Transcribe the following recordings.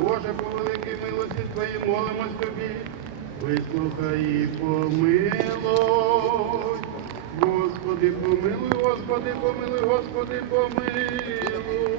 Боже, по великій милості Твоїй молимось тобі. Вислухай і помилуй. Господи, помилуй, Господи, помилуй, Господи, помилуй.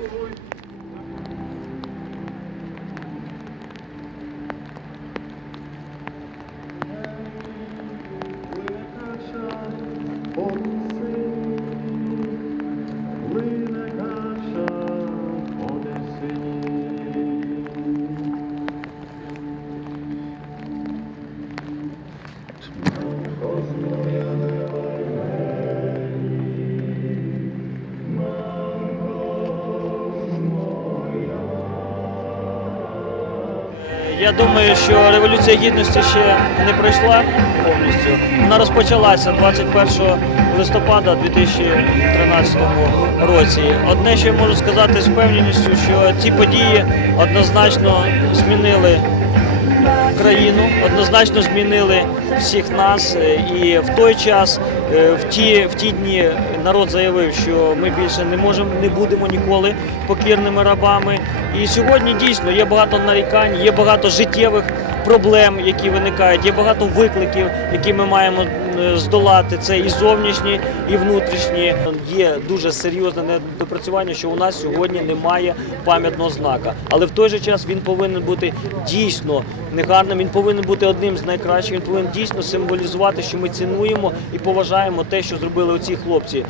Я думаю, що революція гідності ще не пройшла повністю. Вона розпочалася 21 листопада 2013 році. Одне, що я можу сказати з впевненістю, що ці події однозначно змінили країну, однозначно змінили всіх нас. І в той час, в ті, в ті дні народ заявив, що ми більше не можемо, не будемо ніколи покірними рабами. І сьогодні дійсно є багато нарікань, є багато життєвих проблем, які виникають, є багато викликів, які ми маємо е, здолати. Це і зовнішні, і внутрішні. Є дуже серйозне недопрацювання, що у нас сьогодні немає пам'ятного знака. Але в той же час він повинен бути дійсно негарним. Він повинен бути одним з найкращих. Він повинен дійсно символізувати, що ми цінуємо і поважаємо те, що зробили оці хлопці,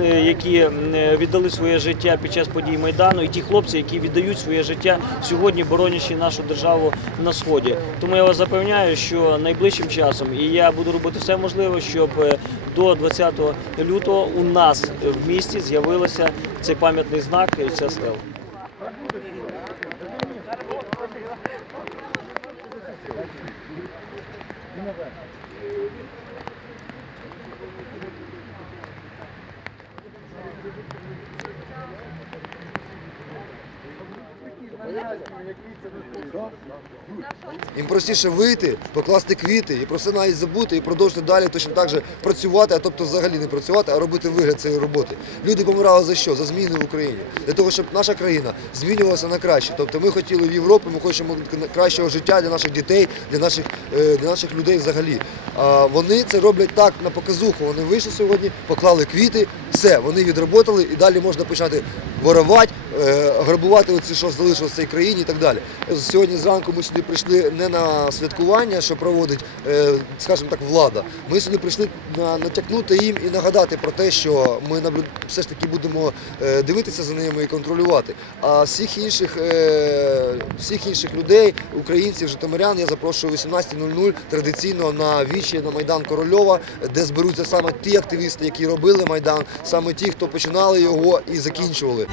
е, які е, віддали своє життя під час подій майдану, і ті хлопці, які віддають своє життя сьогодні, боронячи нашу державу на сході. Тому я вас запевняю, що найближчим часом і я буду робити все можливе, щоб е, до 20 лютого у нас в місті з'явився цей пам'ятний знак і ця стела. Thank you. Їм простіше вийти, покласти квіти і про все навіть забути і продовжити далі точно так же працювати, а тобто взагалі не працювати, а робити вигляд цієї роботи. Люди помирали за що? За зміни в Україні. Для того, щоб наша країна змінювалася на краще. Тобто ми хотіли в Європу, ми хочемо кращого життя для наших дітей, для наших, е, для наших людей взагалі. А вони це роблять так на показуху. Вони вийшли сьогодні, поклали квіти, все, вони відроботали і далі можна почати ворувати, е, грабувати оці, що залишилось в цій країні і так далі. Сьогодні зранку ми сюди прийшли не на святкування, що проводить, е, скажімо так, влада. Ми сюди прийшли на натякнути їм і нагадати про те, що ми все ж таки будемо е, дивитися за ними і контролювати. А всіх інших, е, всіх інших людей, українців, житомирян, я запрошую о 18.00 традиційно на вічі на Майдан Корольова, де зберуться саме ті активісти, які робили Майдан, саме ті, хто починали його і закінчували.